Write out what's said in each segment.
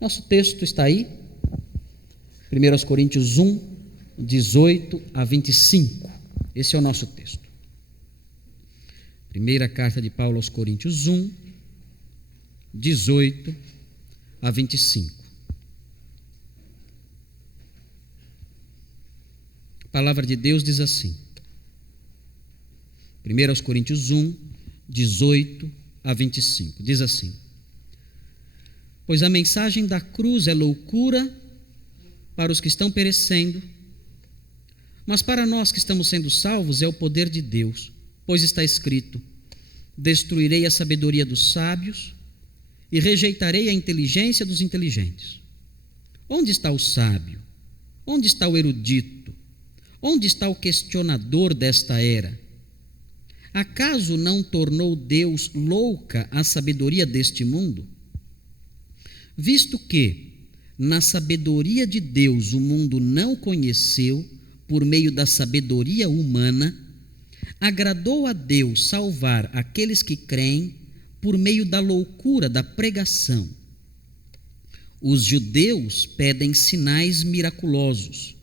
Nosso texto está aí, 1 Coríntios 1, 18 a 25. Esse é o nosso texto. Primeira carta de Paulo aos Coríntios 1, 18 a 25. A palavra de Deus diz assim, 1 Coríntios 1, 18 a 25, diz assim: pois a mensagem da cruz é loucura para os que estão perecendo, mas para nós que estamos sendo salvos é o poder de Deus, pois está escrito: destruirei a sabedoria dos sábios e rejeitarei a inteligência dos inteligentes. Onde está o sábio? Onde está o erudito? Onde está o questionador desta era? Acaso não tornou Deus louca a sabedoria deste mundo? Visto que, na sabedoria de Deus, o mundo não conheceu por meio da sabedoria humana, agradou a Deus salvar aqueles que creem por meio da loucura da pregação. Os judeus pedem sinais miraculosos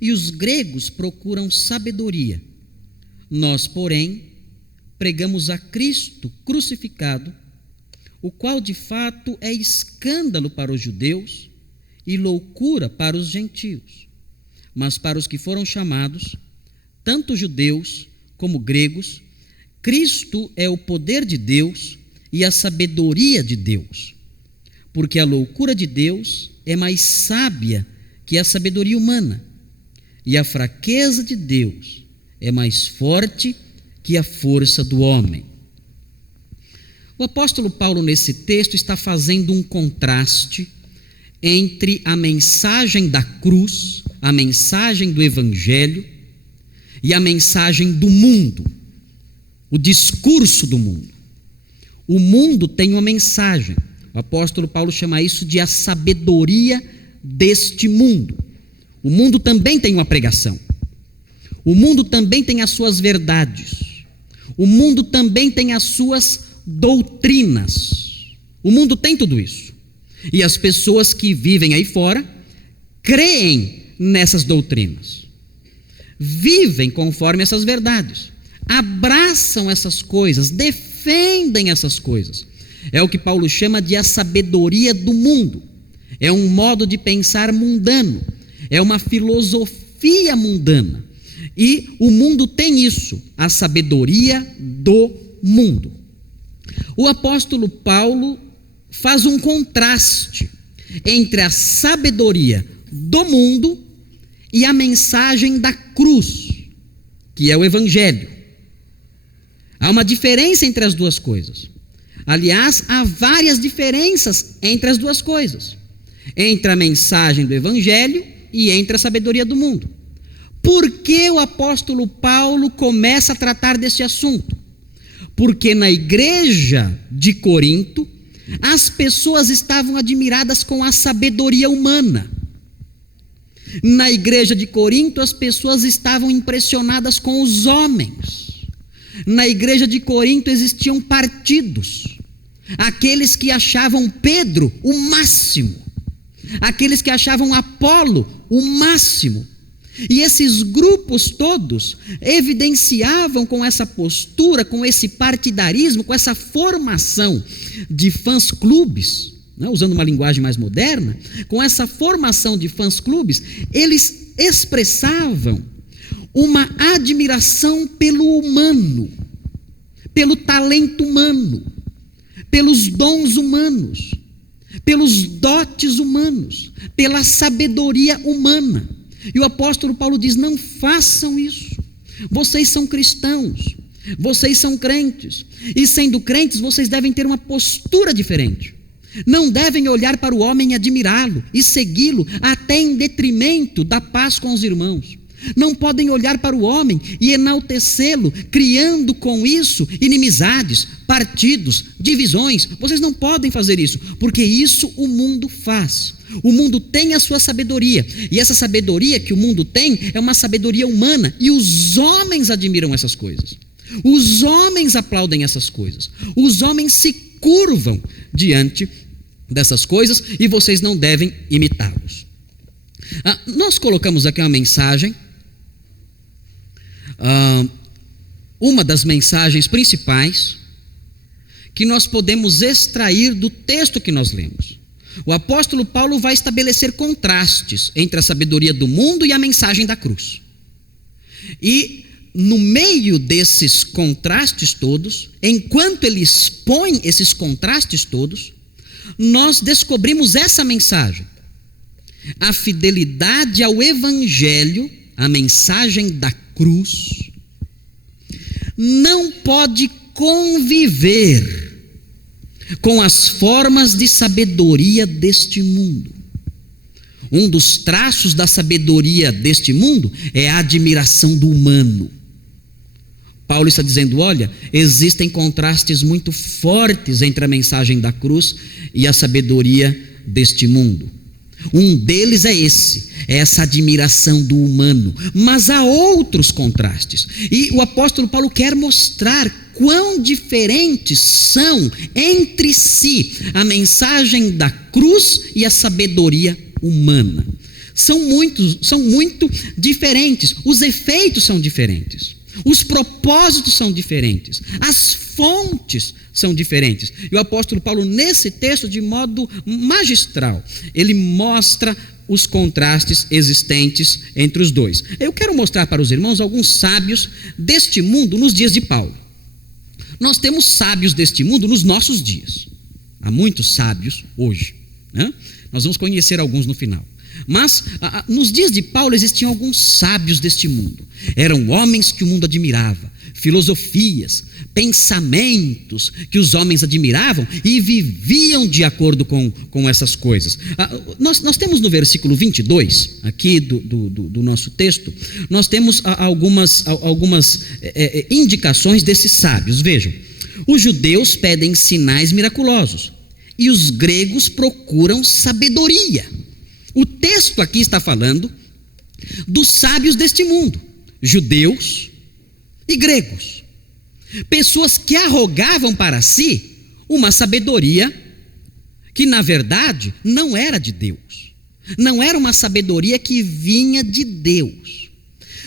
e os gregos procuram sabedoria. Nós, porém, pregamos a Cristo crucificado, o qual de fato é escândalo para os judeus e loucura para os gentios. Mas para os que foram chamados, tanto judeus como gregos, Cristo é o poder de Deus e a sabedoria de Deus. Porque a loucura de Deus é mais sábia que a sabedoria humana, e a fraqueza de Deus é mais forte que a força do homem. O apóstolo Paulo, nesse texto, está fazendo um contraste entre a mensagem da cruz, a mensagem do evangelho, e a mensagem do mundo, o discurso do mundo. O mundo tem uma mensagem. O apóstolo Paulo chama isso de a sabedoria deste mundo. O mundo também tem uma pregação. O mundo também tem as suas verdades. O mundo também tem as suas doutrinas. O mundo tem tudo isso. E as pessoas que vivem aí fora creem nessas doutrinas. Vivem conforme essas verdades. Abraçam essas coisas, defendem essas coisas. É o que Paulo chama de a sabedoria do mundo. É um modo de pensar mundano. É uma filosofia mundana. E o mundo tem isso, a sabedoria do mundo. O apóstolo Paulo faz um contraste entre a sabedoria do mundo e a mensagem da cruz, que é o evangelho. Há uma diferença entre as duas coisas. Aliás, há várias diferenças entre as duas coisas. Entre a mensagem do evangelho e entre a sabedoria do mundo. Por que o apóstolo Paulo começa a tratar desse assunto? Porque na igreja de Corinto, as pessoas estavam admiradas com a sabedoria humana. Na igreja de Corinto, as pessoas estavam impressionadas com os homens. Na igreja de Corinto existiam partidos. Aqueles que achavam Pedro o máximo. Aqueles que achavam Apolo o máximo. E esses grupos todos evidenciavam com essa postura, com esse partidarismo, com essa formação de fãs-clubes, né, usando uma linguagem mais moderna, com essa formação de fãs-clubes, eles expressavam uma admiração pelo humano, pelo talento humano, pelos dons humanos, pelos dotes humanos, pela sabedoria humana. E o apóstolo Paulo diz: não façam isso. Vocês são cristãos, vocês são crentes, e sendo crentes vocês devem ter uma postura diferente. Não devem olhar para o homem e admirá-lo e segui-lo até em detrimento da paz com os irmãos. Não podem olhar para o homem e enaltecê-lo, criando com isso inimizades, partidos, divisões. Vocês não podem fazer isso, porque isso o mundo faz. O mundo tem a sua sabedoria, e essa sabedoria que o mundo tem é uma sabedoria humana, e os homens admiram essas coisas. Os homens aplaudem essas coisas. Os homens se curvam diante dessas coisas e vocês não devem imitá-los. Nós colocamos aqui uma mensagem, uma das mensagens principais que nós podemos extrair do texto que nós lemos. O apóstolo Paulo vai estabelecer contrastes entre a sabedoria do mundo e a mensagem da cruz. E no meio desses contrastes todos, enquanto ele expõe esses contrastes todos, nós descobrimos essa mensagem. A fidelidade ao evangelho, a mensagem da cruz, não pode conviver com as formas de sabedoria deste mundo. Um dos traços da sabedoria deste mundo é a admiração do humano. Paulo está dizendo, olha, existem contrastes muito fortes entre a mensagem da cruz e a sabedoria deste mundo. Um deles é essa admiração do humano. Mas há outros contrastes. E o apóstolo Paulo quer mostrar quão diferentes são entre si a mensagem da cruz e a sabedoria humana. São muito diferentes. Os efeitos são diferentes. Os propósitos são diferentes. As fontes são diferentes. E o apóstolo Paulo, nesse texto, de modo magistral, ele mostra os contrastes existentes entre os dois. Eu quero mostrar para os irmãos alguns sábios deste mundo nos dias de Paulo. Nós temos sábios deste mundo nos nossos dias. Há muitos sábios hoje, né? Nós vamos conhecer alguns no final. Mas nos dias de Paulo existiam alguns sábios deste mundo. Eram homens que o mundo admirava, filosofias, pensamentos que os homens admiravam e viviam de acordo com essas coisas. Nós temos no versículo 22, aqui do nosso texto, nós temos algumas indicações desses sábios. Vejam, os judeus pedem sinais miraculosos e os gregos procuram sabedoria. O texto aqui está falando dos sábios deste mundo, judeus e gregos. Pessoas que arrogavam para si uma sabedoria que, na verdade, não era de Deus. Não era uma sabedoria que vinha de Deus.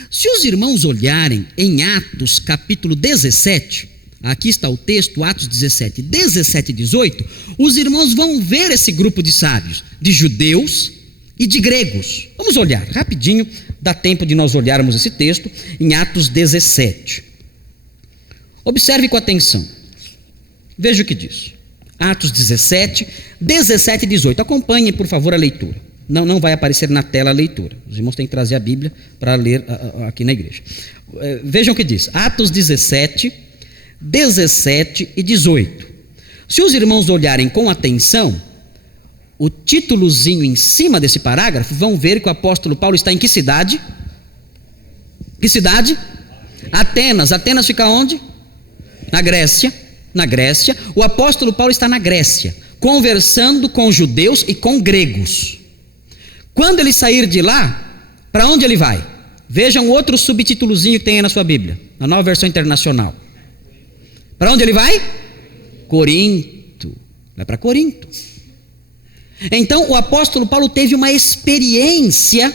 Se os irmãos olharem em Atos capítulo 17, aqui está o texto, Atos 17, 17 e 18, os irmãos vão ver esse grupo de sábios, de judeus e de gregos. Vamos olhar rapidinho, dá tempo de nós olharmos esse texto em Atos 17. Observe com atenção. Veja o que diz. Atos 17, 17 e 18. Acompanhem, por favor, a leitura. Não vai aparecer na tela a leitura. Os irmãos têm que trazer a Bíblia para ler aqui na igreja. Vejam o que diz. Atos 17, 17 e 18. Se os irmãos olharem com atenção, o títulozinho em cima desse parágrafo, vão ver que o apóstolo Paulo está em que cidade? Que cidade? Atenas. Atenas fica onde? Na Grécia. Na Grécia. O apóstolo Paulo está na Grécia, conversando com judeus e com gregos. Quando ele sair de lá, para onde ele vai? Vejam outro subtítulozinho que tem aí na sua Bíblia, na Nova Versão Internacional. Para onde ele vai? Corinto. Vai para Corinto. Então o apóstolo Paulo teve uma experiência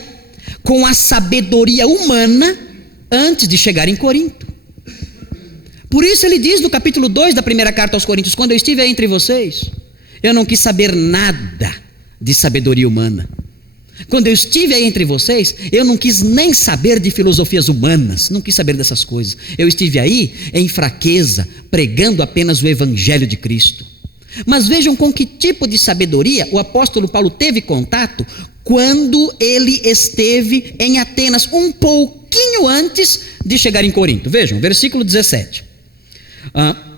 com a sabedoria humana antes de chegar em Corinto. Por isso ele diz no capítulo 2 da primeira carta aos Coríntios: quando eu estive aí entre vocês, eu não quis saber nada de sabedoria humana. Quando eu estive aí entre vocês, eu não quis nem saber de filosofias humanas, não quis saber dessas coisas. Eu estive aí em fraqueza, pregando apenas o evangelho de Cristo. Mas vejam com que tipo de sabedoria o apóstolo Paulo teve contato quando ele esteve em Atenas, um pouquinho antes de chegar em Corinto. Vejam, versículo 17.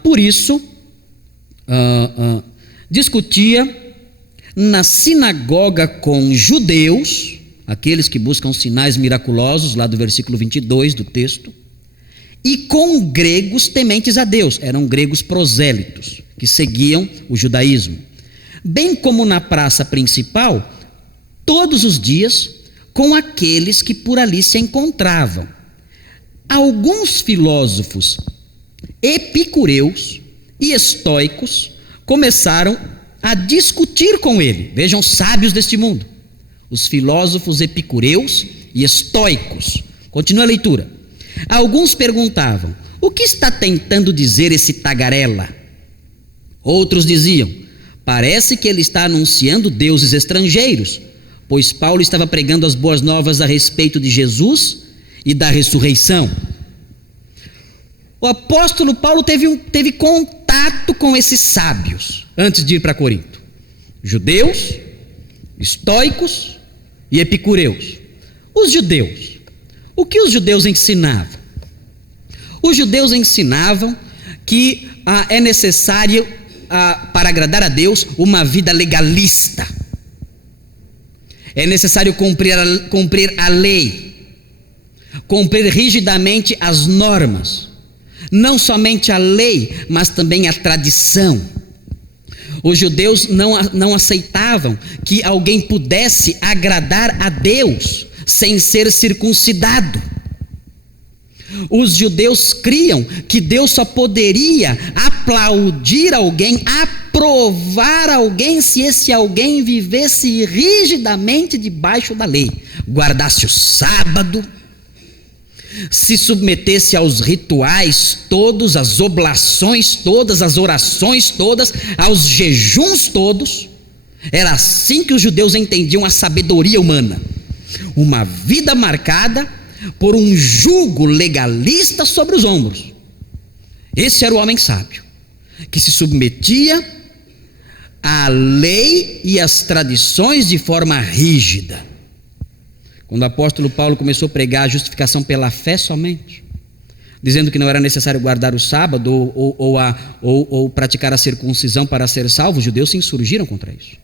Por isso, discutia na sinagoga com judeus, aqueles que buscam sinais miraculosos, lá do versículo 22 do texto, e com gregos tementes a Deus. Eram gregos prosélitos, que seguiam o judaísmo. Bem como na praça principal, todos os dias, com aqueles que por ali se encontravam. Alguns filósofos epicureus e estoicos começaram a discutir com ele. Vejam, sábios deste mundo, os filósofos epicureus e estoicos. Continua a leitura. Alguns perguntavam: o que está tentando dizer esse tagarela? Outros diziam: parece que ele está anunciando deuses estrangeiros, pois Paulo estava pregando as boas novas a respeito de Jesus e da ressurreição. O apóstolo Paulo teve contato com esses sábios antes de ir para Corinto: judeus, estoicos e epicureus. Os judeus, o que os judeus ensinavam? Os judeus ensinavam que é necessário, para agradar a Deus, uma vida legalista. É necessário cumprir a lei, cumprir rigidamente as normas. Não somente a lei, mas também a tradição. Os judeus não aceitavam que alguém pudesse agradar a Deus sem ser circuncidado. Os judeus criam que Deus só poderia aplaudir alguém, aprovar alguém, se esse alguém vivesse rigidamente debaixo da lei, guardasse o sábado, se submetesse aos rituais todos, às oblações todas, às orações todas, aos jejuns todos. Era assim que os judeus entendiam a sabedoria humana: uma vida marcada por um jugo legalista sobre os ombros. Esse era o homem sábio, que se submetia à lei e às tradições de forma rígida. Quando o apóstolo Paulo começou a pregar a justificação pela fé somente, dizendo que não era necessário guardar o sábado ou praticar a circuncisão para ser salvo, os judeus se insurgiram contra isso,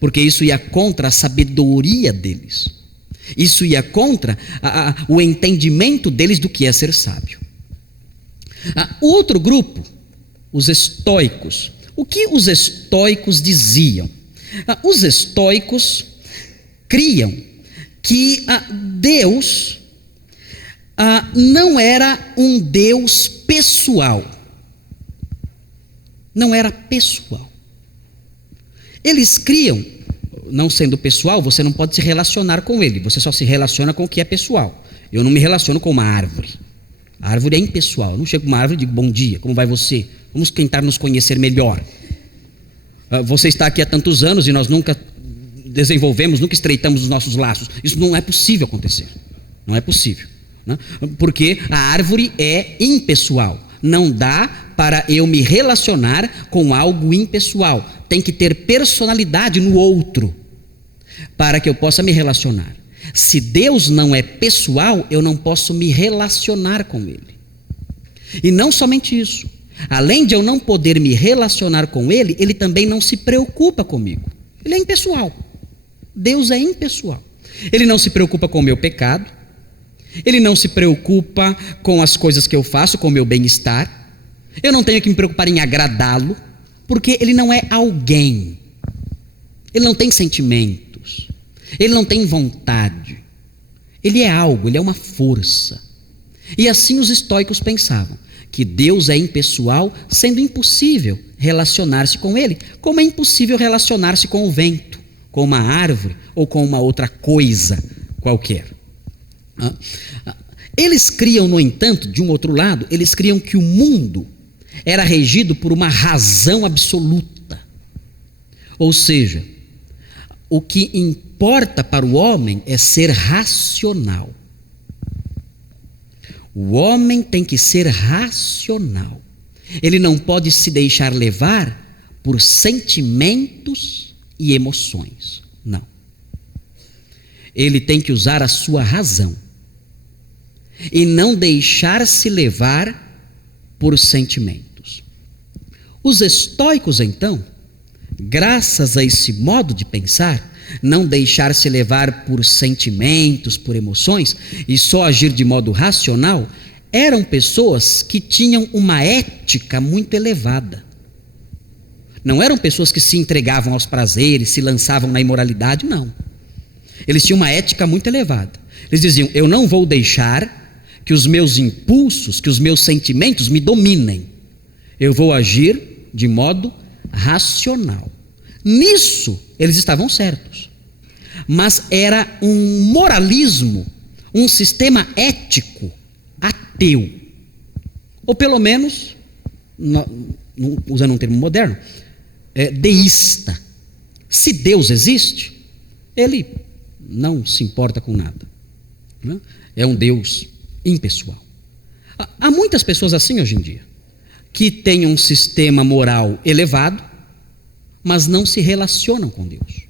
porque isso ia contra a sabedoria deles. Isso ia contra o entendimento deles do que é ser sábio. O outro grupo, os estoicos. O que os estoicos diziam? Os estoicos criam que Deus não era um Deus pessoal. Não era pessoal. Eles criam, não sendo pessoal, você não pode se relacionar com ele, você só se relaciona com o que é pessoal. Eu não me relaciono com uma árvore. A árvore é impessoal. Eu não chego com uma árvore e digo: bom dia, como vai você? Vamos tentar nos conhecer melhor. Você está aqui há tantos anos e nós nunca desenvolvemos, nunca estreitamos os nossos laços. Isso não é possível acontecer. Não é possível, né? Porque a árvore é impessoal. Não dá para eu me relacionar com algo impessoal. Tem que ter personalidade no outro para que eu possa me relacionar. Se Deus não é pessoal, eu não posso me relacionar com Ele. E não somente isso. Além de eu não poder me relacionar com Ele, Ele também não se preocupa comigo. Ele é impessoal. Deus é impessoal. Ele não se preocupa com o meu pecado. Ele não se preocupa com as coisas que eu faço, com o meu bem-estar. Eu não tenho que me preocupar em agradá-lo, porque Ele não é alguém. Ele não tem sentimentos. Ele não tem vontade. Ele é algo, Ele é uma força. E assim os estoicos pensavam, que Deus é impessoal, sendo impossível relacionar-se com Ele, como é impossível relacionar-se com o vento, com uma árvore ou com uma outra coisa qualquer. Eles criam, no entanto, de um outro lado, eles criam que o mundo era regido por uma razão absoluta. Ou seja, o que importa para o homem é ser racional. O homem tem que ser racional. Ele não pode se deixar levar por sentimentos e emoções. Não. Ele tem que usar a sua razão e não deixar-se levar por sentimentos. Os estoicos, então, graças a esse modo de pensar, não deixar-se levar por sentimentos, por emoções, e só agir de modo racional, eram pessoas que tinham uma ética muito elevada. Não eram pessoas que se entregavam aos prazeres, se lançavam na imoralidade, não. Eles tinham uma ética muito elevada. Eles diziam: eu não vou deixar que os meus impulsos, que os meus sentimentos me dominem. Eu vou agir de modo racional. Nisso eles estavam certos. Mas era um moralismo, um sistema ético ateu. Ou pelo menos, usando um termo moderno, deísta. Se Deus existe, ele não se importa com nada. Né? É um Deus impessoal. Há muitas pessoas assim hoje em dia, que têm um sistema moral elevado, mas não se relacionam com Deus.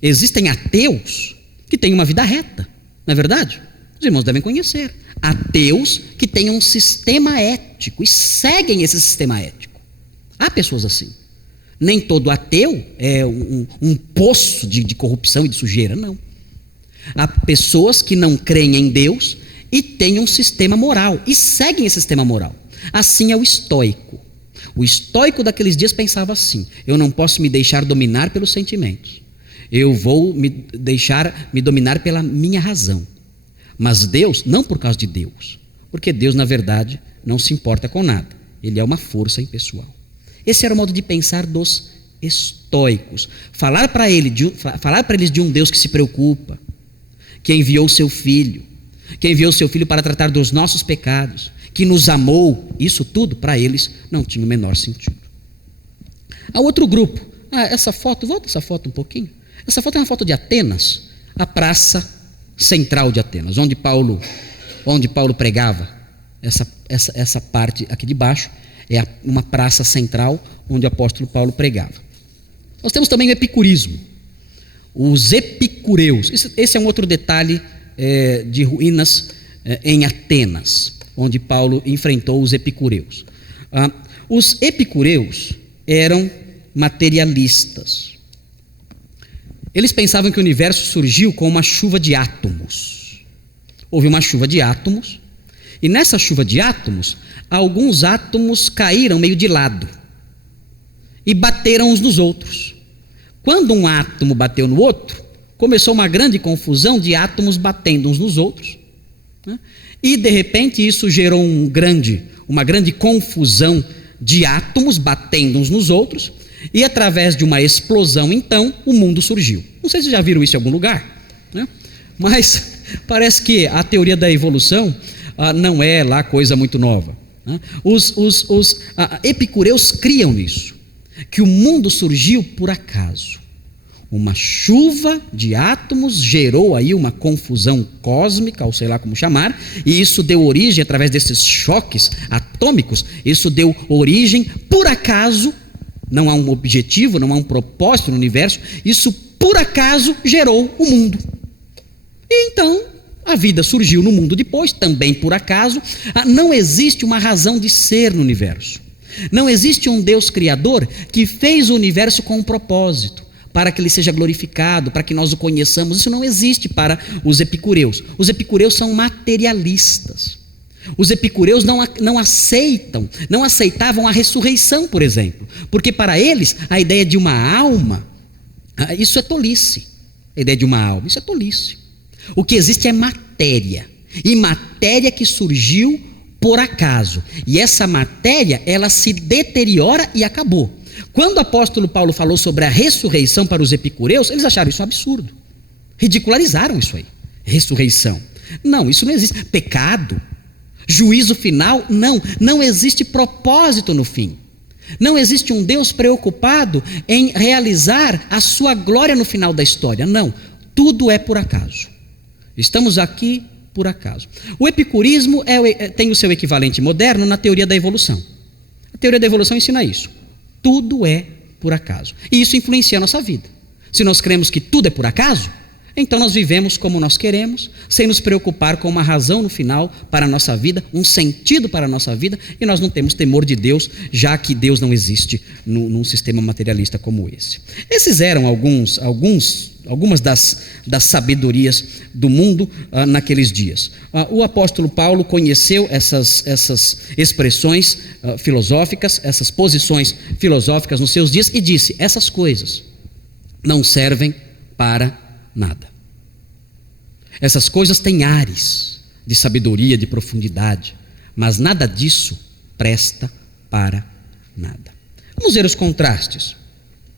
Existem ateus que têm uma vida reta, não é verdade? Os irmãos devem conhecer. Ateus que têm um sistema ético e seguem esse sistema ético. Há pessoas assim. Nem todo ateu é um poço de corrupção e de sujeira, não. Há pessoas que não creem em Deus e têm um sistema moral e seguem esse sistema moral. Assim é o estoico. O estoico daqueles dias pensava assim: eu não posso me deixar dominar pelos sentimentos. Eu vou me deixar me dominar pela minha razão. Mas Deus, não por causa de Deus, porque Deus, na verdade, não se importa com nada. Ele é uma força impessoal. Esse era o modo de pensar dos estoicos. Falar para eles de um Deus que se preocupa, que enviou seu Filho, para tratar dos nossos pecados, que nos amou, isso tudo para eles não tinha o menor sentido. Há outro grupo. Essa foto, volta essa foto um pouquinho. Essa foto é uma foto de Atenas, a praça central de Atenas, onde Paulo pregava. Essa parte aqui de baixo é uma praça central onde o apóstolo Paulo pregava. Nós temos também o epicurismo, os epicureus. Esse é um outro detalhe de ruínas em Atenas, onde Paulo enfrentou os epicureus. Os epicureus eram materialistas. Eles pensavam que o universo surgiu com uma chuva de átomos. Houve uma chuva de átomos, e nessa chuva de átomos, alguns átomos caíram meio de lado e bateram uns nos outros. Quando um átomo bateu no outro, começou uma grande confusão de átomos batendo uns nos outros, né? E de repente isso gerou uma grande confusão de átomos batendo uns nos outros, e através de uma explosão, então, o mundo surgiu. Não sei se já viram isso em algum lugar, né? Mas parece que a teoria da evolução não é lá coisa muito nova, né? Os epicureus criam nisso, que o mundo surgiu por acaso. Uma chuva de átomos gerou aí uma confusão cósmica, ou sei lá como chamar, e isso deu origem, através desses choques atômicos, isso deu origem, por acaso, não há um objetivo, não há um propósito no universo, isso por acaso gerou o mundo. E então a vida surgiu no mundo depois, também por acaso. Não existe uma razão de ser no universo. Não existe um Deus criador que fez o universo com um propósito, para que ele seja glorificado, para que nós o conheçamos. Isso não existe para os epicureus. Os epicureus são materialistas. Os epicureus não aceitavam a ressurreição, por exemplo, porque para eles a ideia de uma alma, isso é tolice. A ideia de uma alma, isso é tolice. O que existe é matéria, e matéria que surgiu por acaso, e essa matéria ela se deteriora e acabou. Quando o apóstolo Paulo falou sobre a ressurreição para os epicureus, eles acharam isso um absurdo, ridicularizaram isso aí, ressurreição. Não, isso não existe. Pecado, juízo final, não existe propósito no fim. Não existe um Deus preocupado em realizar a sua glória no final da história. Não, tudo é por acaso. Estamos aqui por acaso. O epicurismo tem o seu equivalente moderno na teoria da evolução. A teoria da evolução ensina isso. Tudo é por acaso. E isso influencia a nossa vida. Se nós cremos que tudo é por acaso, então nós vivemos como nós queremos, sem nos preocupar com uma razão no final para a nossa vida, um sentido para a nossa vida, e nós não temos temor de Deus, já que Deus não existe num sistema materialista como esse. Esses eram algumas das sabedorias do mundo naqueles dias. O apóstolo Paulo conheceu essas expressões filosóficas, essas posições filosóficas nos seus dias, e disse: essas coisas não servem para nada. Essas coisas têm ares de sabedoria, de profundidade, mas nada disso presta para nada. Vamos ver os contrastes.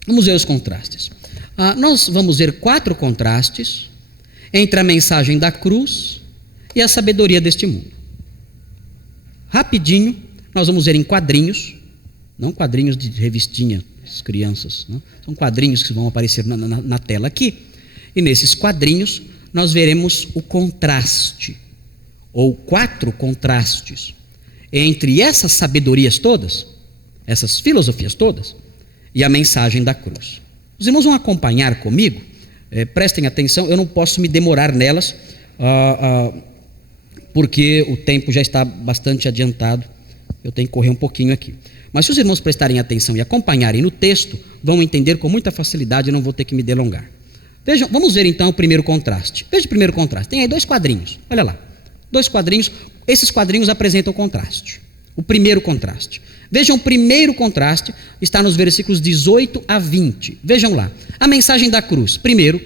Vamos ver os contrastes. Nós vamos ver 4 contrastes entre a mensagem da cruz e a sabedoria deste mundo. Rapidinho, nós vamos ver em quadrinhos, não quadrinhos de revistinha, as crianças, não? São quadrinhos que vão aparecer na tela aqui, e nesses quadrinhos nós veremos o contraste, ou 4 contrastes, entre essas sabedorias todas, essas filosofias todas, e a mensagem da cruz. Os irmãos vão acompanhar comigo, prestem atenção, eu não posso me demorar nelas, porque o tempo já está bastante adiantado, eu tenho que correr um pouquinho aqui. Mas se os irmãos prestarem atenção e acompanharem no texto, vão entender com muita facilidade, eu não vou ter que me delongar. Vejam, vamos ver então o primeiro contraste. Veja o primeiro contraste, tem aí 2 quadrinhos, olha lá, 2 quadrinhos, esses quadrinhos apresentam o contraste, o primeiro contraste. Vejam, o primeiro contraste está nos versículos 18 a 20, vejam lá, a mensagem da cruz, primeiro,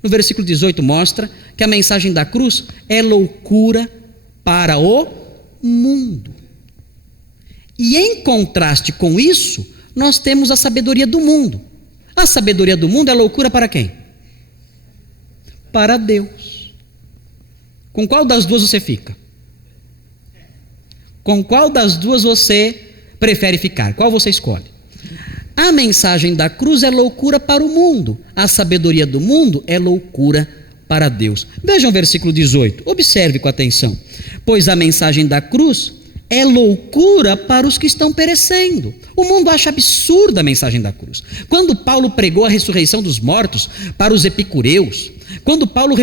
no versículo 18 mostra que a mensagem da cruz é loucura para o mundo. E em contraste com isso, nós temos a sabedoria do mundo. A sabedoria do mundo é loucura para quem? Para Deus. Com qual das duas você fica? Com qual das duas você prefere ficar? Qual você escolhe? A mensagem da cruz é loucura para o mundo. A sabedoria do mundo é loucura para Deus. Vejam o versículo 18. Observe com atenção. Pois a mensagem da cruz é loucura para os que estão perecendo. O mundo acha absurda a mensagem da cruz. Quando Paulo pregou a ressurreição dos mortos para os epicureus, quando Paulo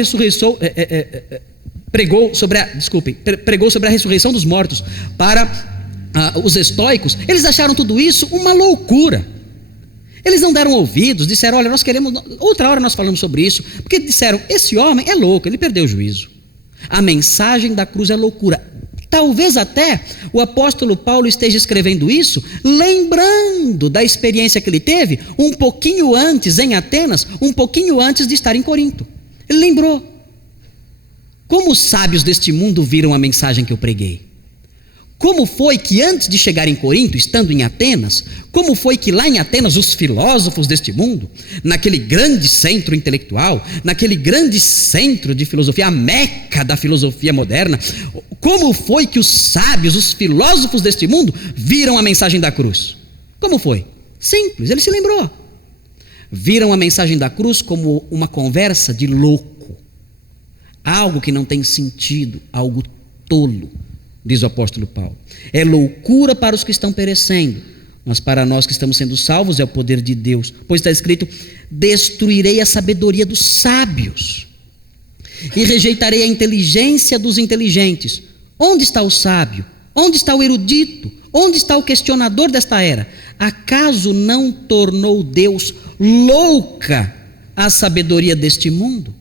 pregou sobre a ressurreição dos mortos para os estoicos, eles acharam tudo isso uma loucura. Eles não deram ouvidos, disseram, olha, nós queremos, outra hora nós falamos sobre isso, porque disseram, esse homem é louco, ele perdeu o juízo. A mensagem da cruz é loucura. Talvez até o apóstolo Paulo esteja escrevendo isso, lembrando da experiência que ele teve um pouquinho antes em Atenas, um pouquinho antes de estar em Corinto. Ele lembrou. Como os sábios deste mundo viram a mensagem que eu preguei? Como foi que antes de chegar em Corinto, estando em Atenas, como foi que lá em Atenas os filósofos deste mundo, naquele grande centro intelectual, naquele grande centro de filosofia, a meca da filosofia moderna, como foi que os sábios, os filósofos deste mundo viram a mensagem da cruz? Como foi? Simples, ele se lembrou. Viram a mensagem da cruz como uma conversa de louco, algo que não tem sentido, algo tolo. Diz o apóstolo Paulo, é loucura para os que estão perecendo, mas para nós que estamos sendo salvos é o poder de Deus, pois está escrito, destruirei a sabedoria dos sábios e rejeitarei a inteligência dos inteligentes. Onde está o sábio? Onde está o erudito? Onde está o questionador desta era? Acaso não tornou Deus louca a sabedoria deste mundo?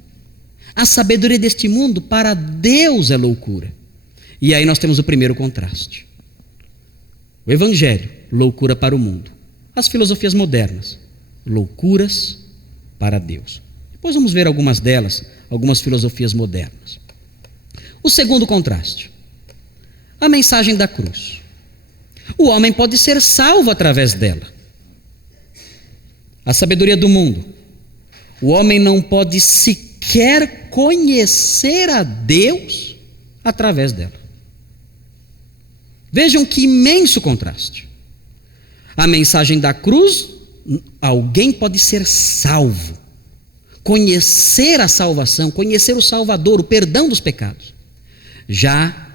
A sabedoria deste mundo para Deus é loucura. E aí nós temos o primeiro contraste. O evangelho, loucura para o mundo. As filosofias modernas, loucuras para Deus. Depois vamos ver algumas delas, algumas filosofias modernas. O segundo contraste, a mensagem da cruz. O homem pode ser salvo através dela. A sabedoria do mundo. O homem não pode sequer conhecer a Deus através dela. Vejam que imenso contraste. A mensagem da cruz, alguém pode ser salvo, conhecer a salvação, conhecer o Salvador, o perdão dos pecados. Já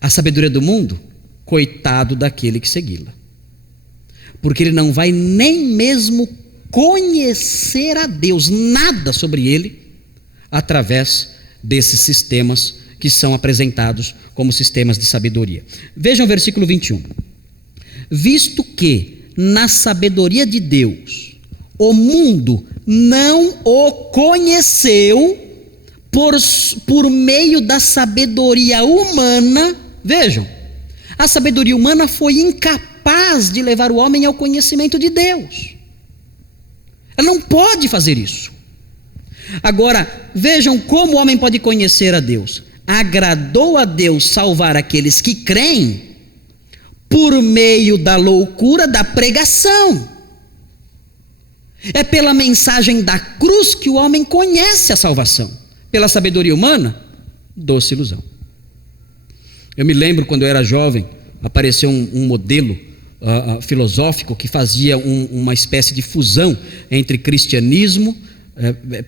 a sabedoria do mundo, coitado daquele que segui-la, porque ele não vai nem mesmo conhecer a Deus, nada sobre ele, através desses sistemas que são apresentados como sistemas de sabedoria. Vejam o versículo 21. Visto que na sabedoria de Deus o mundo não o conheceu por meio da sabedoria humana, vejam, a sabedoria humana foi incapaz de levar o homem ao conhecimento de Deus. Ela não pode fazer isso. Agora, vejam como o homem pode conhecer a Deus. Agradou a Deus salvar aqueles que creem por meio da loucura da pregação. É pela mensagem da cruz que o homem conhece a salvação. Pela sabedoria humana, doce ilusão. Eu me lembro quando eu era jovem, apareceu um modelo filosófico que fazia uma espécie de fusão entre cristianismo,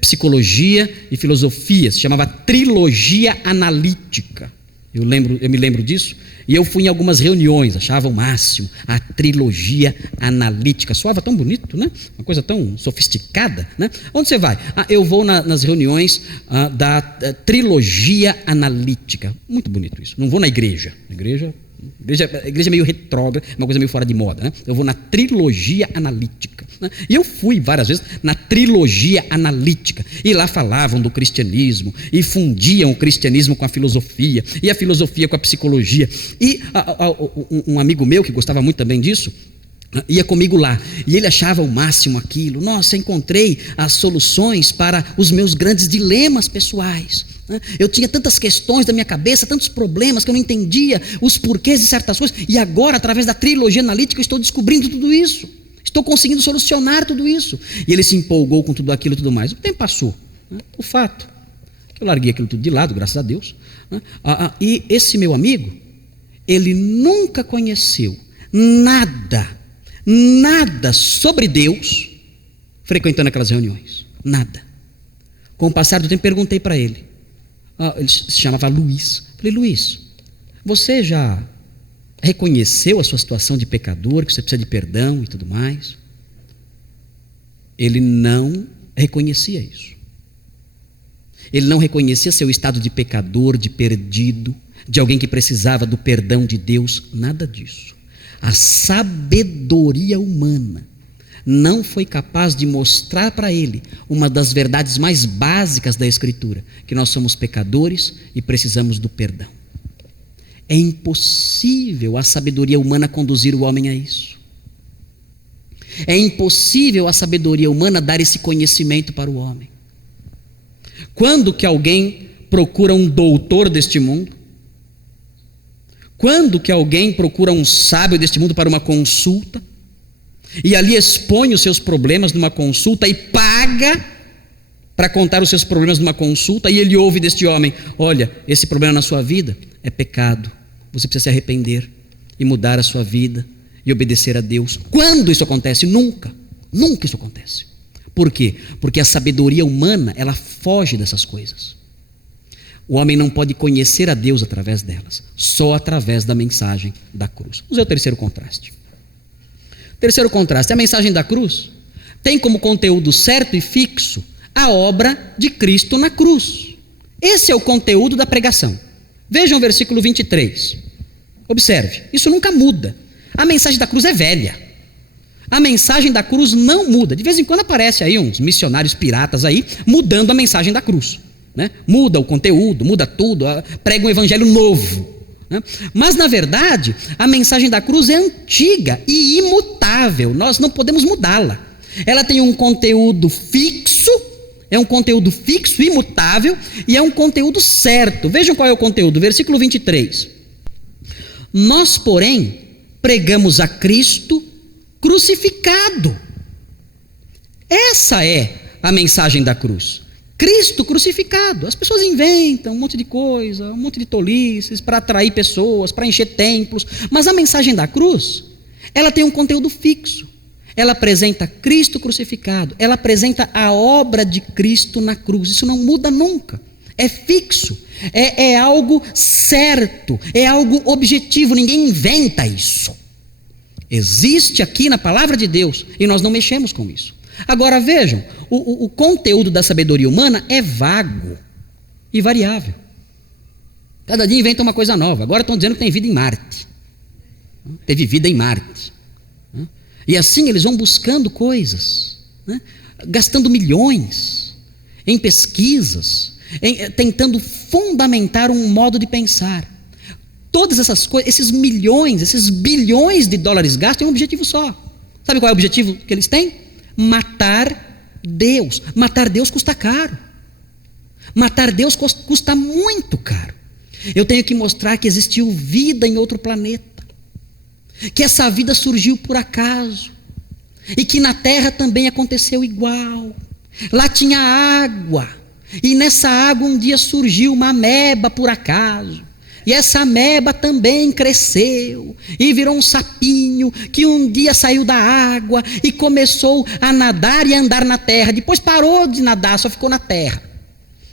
psicologia e filosofia. Se chamava trilogia analítica. Eu me lembro disso. E eu fui em algumas reuniões, achava o máximo a trilogia analítica. Soava tão bonito, né? Uma coisa tão sofisticada, né? Onde você vai? Eu vou nas reuniões da trilogia analítica. Muito bonito isso. Não vou na igreja. A igreja é meio retrógrada, uma coisa meio fora de moda, né? Eu vou na trilogia analítica, né? E eu fui várias vezes na trilogia analítica, e lá falavam do cristianismo, e fundiam o cristianismo com a filosofia, e a filosofia com a psicologia. E um amigo meu, que gostava muito também disso, ia comigo lá, e ele achava o máximo aquilo. Nossa, encontrei as soluções para os meus grandes dilemas pessoais. Eu tinha tantas questões da minha cabeça, tantos problemas que eu não entendia os porquês de certas coisas, e agora, através da trilogia analítica, eu estou descobrindo tudo isso, estou conseguindo solucionar tudo isso. E ele se empolgou com tudo aquilo e tudo mais. O tempo passou, né? O fato que eu larguei aquilo tudo de lado, graças a Deus, né? E esse meu amigo, ele nunca conheceu nada sobre Deus frequentando aquelas reuniões, nada. Com o passar do tempo, perguntei para ele. Ele se chamava Luiz. Falei: Luiz, você já reconheceu a sua situação de pecador, que você precisa de perdão e tudo mais? Ele não reconhecia isso. Ele não reconhecia seu estado de pecador, de perdido, de alguém que precisava do perdão de Deus, nada disso. A sabedoria humana não foi capaz de mostrar para ele uma das verdades mais básicas da Escritura, que nós somos pecadores e precisamos do perdão. É impossível a sabedoria humana conduzir o homem a isso. É impossível a sabedoria humana dar esse conhecimento para o homem. Quando que alguém procura um doutor deste mundo? Quando que alguém procura um sábio deste mundo para uma consulta? E ali expõe os seus problemas numa consulta e paga para contar os seus problemas numa consulta, e ele ouve deste homem: olha, esse problema na sua vida é pecado, você precisa se arrepender e mudar a sua vida e obedecer a Deus. Quando isso acontece? Nunca isso acontece. Por quê? Porque a sabedoria humana, ela foge dessas coisas. O homem não pode conhecer a Deus através delas, só através da mensagem da cruz. Vamos ver o terceiro contraste. Terceiro contraste: a mensagem da cruz tem como conteúdo certo e fixo a obra de Cristo na cruz. Esse é o conteúdo da pregação. Vejam o versículo 23. Observe, isso nunca muda. A mensagem da cruz é velha. A mensagem da cruz não muda. De vez em quando aparece aí uns missionários piratas aí mudando a mensagem da cruz, né? Muda o conteúdo, muda tudo, prega um evangelho novo. Mas na verdade a mensagem da cruz é antiga e imutável, nós não podemos mudá-la. Ela tem um conteúdo fixo, é um conteúdo fixo, imutável, e é um conteúdo certo. Vejam qual é o conteúdo, versículo 23. Nós, porém, pregamos a Cristo crucificado. Essa é a mensagem da cruz. Cristo crucificado. As pessoas inventam um monte de coisa, um monte de tolices para atrair pessoas, para encher templos, mas a mensagem da cruz, ela tem um conteúdo fixo. Ela apresenta Cristo crucificado, ela apresenta a obra de Cristo na cruz. Isso não muda nunca, é fixo, é algo certo, é algo objetivo, ninguém inventa isso. Existe aqui na palavra de Deus e nós não mexemos com isso. Agora vejam, o conteúdo da sabedoria humana é vago e variável. Cada dia inventa uma coisa nova. Agora estão dizendo que tem vida em Marte. Teve vida em Marte. E assim eles vão buscando coisas, né? Gastando milhões em pesquisas, tentando fundamentar um modo de pensar. Todas essas coisas, esses milhões, esses bilhões de dólares gastos têm um objetivo só. Sabe qual é o objetivo que eles têm? Matar Deus. Matar Deus custa caro. Matar Deus custa muito caro. Eu tenho que mostrar que existiu vida em outro planeta, que essa vida surgiu por acaso, e que na terra também aconteceu igual. Lá tinha água, e nessa água um dia surgiu uma ameba por acaso, e essa ameba também cresceu e virou um sapinho que um dia saiu da água e começou a nadar e a andar na terra. Depois parou de nadar, só ficou na terra.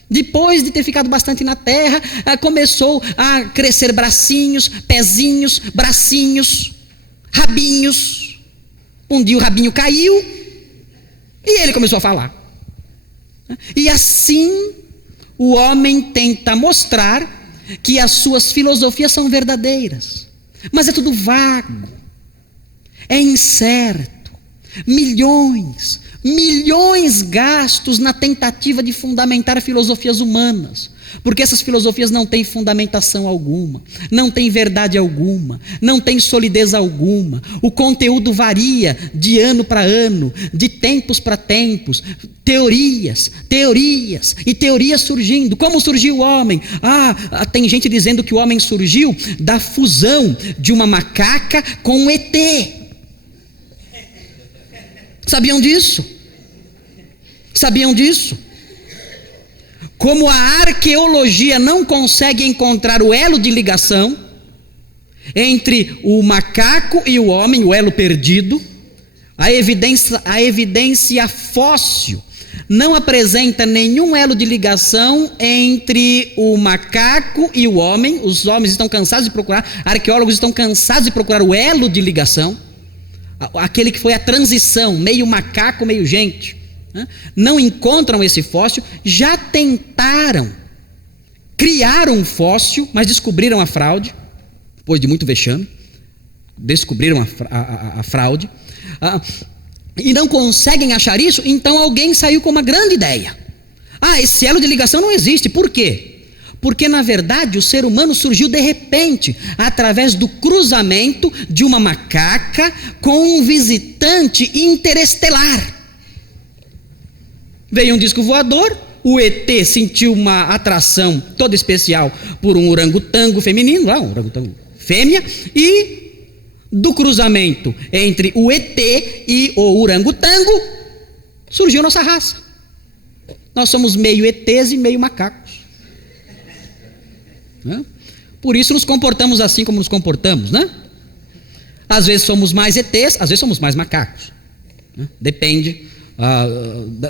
Depois de ter ficado bastante na terra, começou a crescer bracinhos, pezinhos, bracinhos, rabinhos. Um dia o rabinho caiu e ele começou a falar. E assim o homem tenta mostrar que as suas filosofias são verdadeiras, mas é tudo vago, é incerto. Milhões gastos na tentativa de fundamentar filosofias humanas, porque essas filosofias não têm fundamentação alguma, não têm verdade alguma, não têm solidez alguma. O conteúdo varia de ano para ano, de tempos para tempos, teorias e teorias surgindo. Como surgiu o homem? Tem gente dizendo que o homem surgiu da fusão de uma macaca com um ET. Sabiam disso? Como a arqueologia não consegue encontrar o elo de ligação entre o macaco e o homem, o elo perdido, a evidência fóssil não apresenta nenhum elo de ligação entre o macaco e o homem. Os homens estão cansados de procurar, arqueólogos estão cansados de procurar o elo de ligação, aquele que foi a transição, meio macaco, meio gente. Não encontram esse fóssil. Já tentaram criar um fóssil, mas descobriram a fraude, depois de muito vexame. Descobriram a fraude, e não conseguem achar isso. Então alguém saiu com uma grande ideia: esse elo de ligação não existe. Por quê? Porque na verdade o ser humano surgiu de repente, através do cruzamento de uma macaca com um visitante interestelar. Veio um disco voador, o ET sentiu uma atração toda especial por um orangotango feminino, um orangotango fêmea, e do cruzamento entre o ET e o orangotango surgiu nossa raça. Nós somos meio ETs e meio macacos. Por isso nos comportamos assim como nos comportamos, né? Às vezes somos mais ETs, às vezes somos mais macacos, né? Depende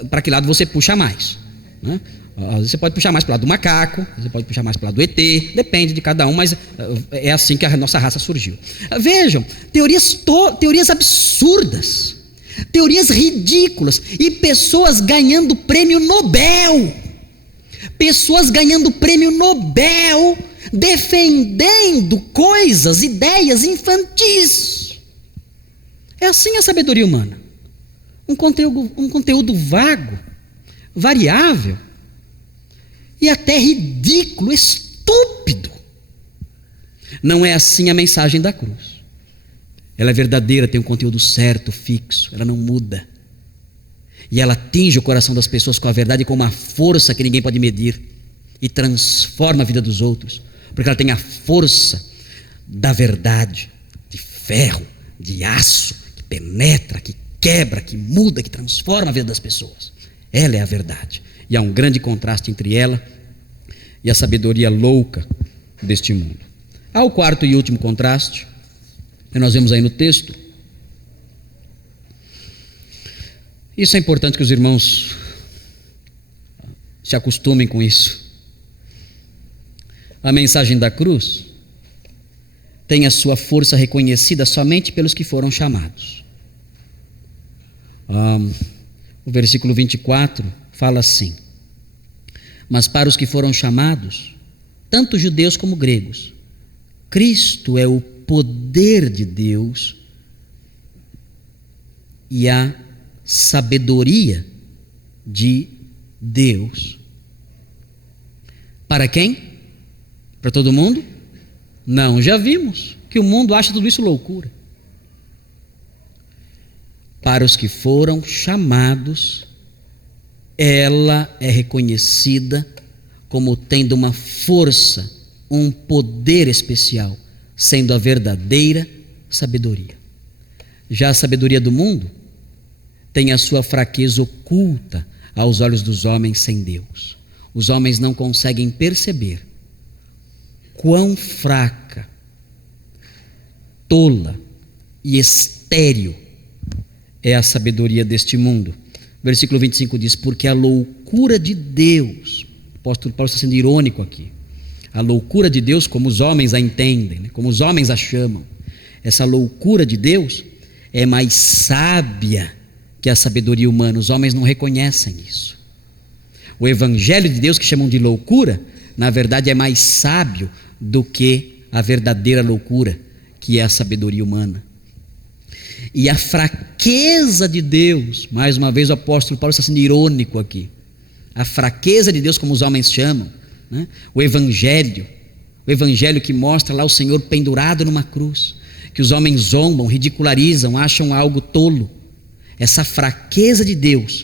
para que lado você puxa mais, né? Às vezes você pode puxar mais para o lado do macaco, você pode puxar mais para o lado do ET, depende de cada um, mas é assim que a nossa raça surgiu. Vejam, teorias absurdas, teorias ridículas, e pessoas ganhando prêmio Nobel, defendendo coisas, ideias infantis. É assim a sabedoria humana. Um conteúdo vago, variável e até ridículo, estúpido. Não é assim a mensagem da cruz. Ela é verdadeira, tem um conteúdo certo, fixo, ela não muda. E ela atinge o coração das pessoas com a verdade, com uma força que ninguém pode medir, e transforma a vida dos outros, porque ela tem a força da verdade, de ferro, de aço, que penetra, que quebra, que muda, que transforma a vida das pessoas. Ela é a verdade, e há um grande contraste entre ela e a sabedoria louca deste mundo. Há o quarto e último contraste, que nós vemos aí no texto. Isso é importante que os irmãos se acostumem com isso. A mensagem da cruz tem a sua força reconhecida somente pelos que foram chamados. O versículo 24 fala assim: mas para os que foram chamados, tanto judeus como gregos, Cristo é o poder de Deus e a sabedoria de Deus. Para quem? Para todo mundo? Não, já vimos que o mundo acha tudo isso loucura. Para os que foram chamados, ela é reconhecida como tendo uma força, um poder especial, sendo a verdadeira sabedoria. Já a sabedoria do mundo tem a sua fraqueza oculta aos olhos dos homens sem Deus. Os homens não conseguem perceber quão fraca, tola e estéril é a sabedoria deste mundo. Versículo 25 diz: porque a loucura de Deus, o apóstolo Paulo está sendo irônico aqui, a loucura de Deus, como os homens a entendem, né? Como os homens a chamam, essa loucura de Deus é mais sábia que a sabedoria humana. Os homens não reconhecem isso. O evangelho de Deus, que chamam de loucura, na verdade é mais sábio do que a verdadeira loucura, que é a sabedoria humana. E a fraqueza de Deus, mais uma vez o apóstolo Paulo está sendo irônico aqui, a fraqueza de Deus, como os homens chamam, né? O evangelho que mostra lá o Senhor pendurado numa cruz, que os homens zombam, ridicularizam, acham algo tolo. Essa fraqueza de Deus